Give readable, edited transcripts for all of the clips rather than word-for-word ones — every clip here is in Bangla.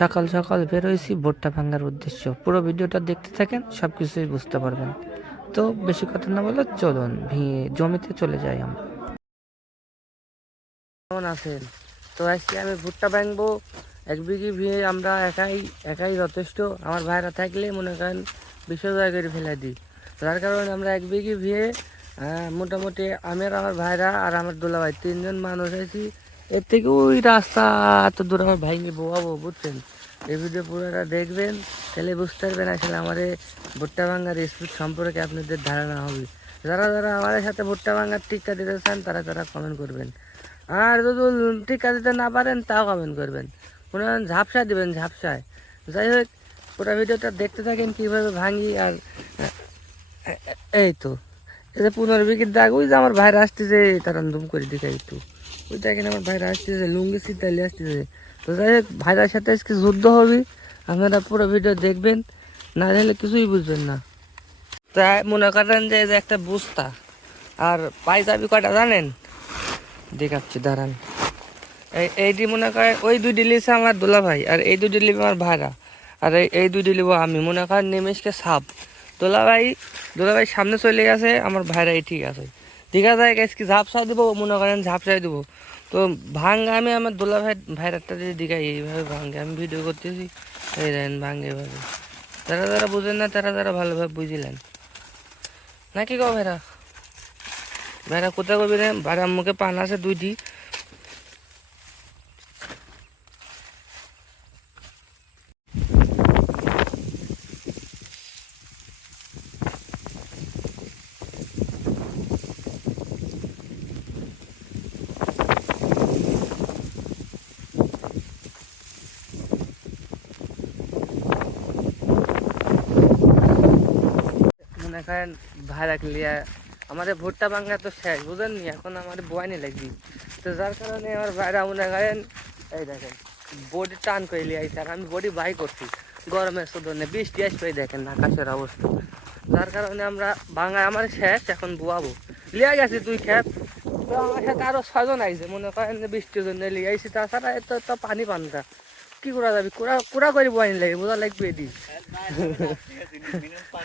সকাল সকাল বের হয়েছি ভুট্টা ভাঙার উদ্দেশ্য। পুরো ভিডিওটা দেখতে থাকেন, সব কিছুই বুঝতে পারবেন। তো বেশি কথা না বলে চলুন জমিতে চলে যাই আমরা। কেমন আছেন? তো আজকে আমি ভুট্টা ভাঙবো 1 বিঘি ভিয়ে। আমরা একাই একাই যথেষ্ট। আমার ভাইরা থাকলে মনে করেন বিসর্জন করে ফেলে দিই। যার কারণে আমরা 1 বিঘি ভিয়ে মোটামুটি আমি আর আমার ভাইরা আর আমার দুলাভাই 3জন মানুষ আছি। এর থেকে ওই রাস্তা এত দূর আমার ভাই নিয়ে বোয়াবো, বুঝছেন? এই ভিডিও পুরোটা দেখবেন, তাহলে বুঝতে পারবেন আসলে আমার এই ভুট্টা ভাঙার স্পিড সম্পর্কে আপনাদের ধারণা হবে। যারা যারা আমাদের সাথে ভুট্টা ভাঙার টিকা দিতে চান তারা তারা কমেন্ট করবেন, আর যদি টিকা দিতে না পারেন তাও কমেন্ট করবেন। মনে হয় ঝাপসা দিবেন, ঝাপসায়। যাই হোক, পুরো ভিডিওটা দেখতে থাকেন কীভাবে ভাঙি। আর এই তো এই যে 15 বিঘির দাগ, ওই যে আমার ভাইরা আসতেছে, তারা ধুম করে দেখাই একটু। ওই দেখেন আমার ভাইরা আসতেছে, লুঙ্গি সিতালি আসতেছে। তো যাই হোক, ভাইরার সাথে আজকে যুদ্ধ হবে। আপনারা পুরো ভিডিও দেখবেন, না দেখলে কিছুই বুঝবেন না। তাই মনে করেন যে এই যে একটা বস্তা, আর পাইজাবি কয়টা জানেন? দেখাচ্ছি দাঁড়ান। এইটি মনে করেন ওই 2টি লিছে আমার দোলা ভাই, আর এই 2টি লিবে আমার ভাইরা, আর এই 2টি লিব আমি। মনে করেন নিমেষকে সাপ। দোলা ভাই সামনে চলে গেছে, আমার ভাইরা এই ঠিক আছে। ঠিক আছে, কি ঝাপসাই দেবো, মনে করেন ঝাপসাই দেবো। তো ভাঙ্গা আমি আমার ভাইরাটা যদি দেখাই, এইভাবে ভাঙ্গে আমি ভিডিও করতেছি। এই দেন ভাঙ্গে এভাবে। যারা যারা বুঝেন না তারা যারা ভালোভাবে বুঝিলেন নাকি গো ভাইরা? ভাইরা কোথায় করবি রে? ভাইরা মুখে পান আছে 2টি। মনে করেন ভাড়া লিয়া আমাদের ভুট্টা ভাঙা তো শেষ, বুঝেননি? এখন আমার বয়ানি লাগবে। তো যার কারণে আমার ভাইরা মনে করেন এই দেখেন বডি টান করে লিয়ে আইছে, আর আমি বডি বাই করছি গরমের সুদনে। বৃষ্টি আসবে, দেখেন আকাশের অবস্থা। যার কারণে আমরা ভাঙা আমার শেষ, এখন বোয়াবো। লিয়া গেছি 2 খেপ। তো আমার সাথে আরো 6জন আইছে, মনে করেন বৃষ্টির জন্য লিয়ে আইছি। তাছাড়া এত তো পানি পান্তা কি করা যাবে? কুড়া কুড়া করে বয়ানি লাগে, বোঝা লাগবে এটি।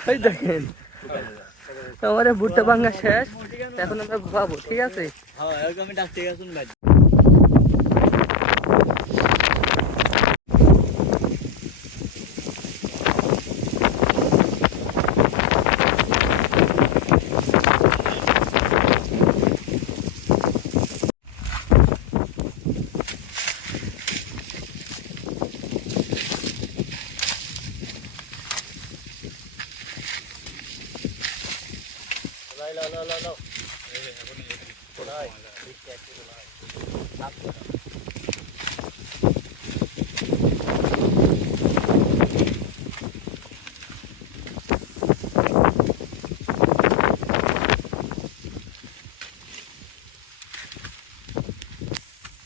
ওই দেখেন আমাদের ভুট্টা ভাঙা শেষ, এখন আমরা ঘুমাবো, ঠিক আছে?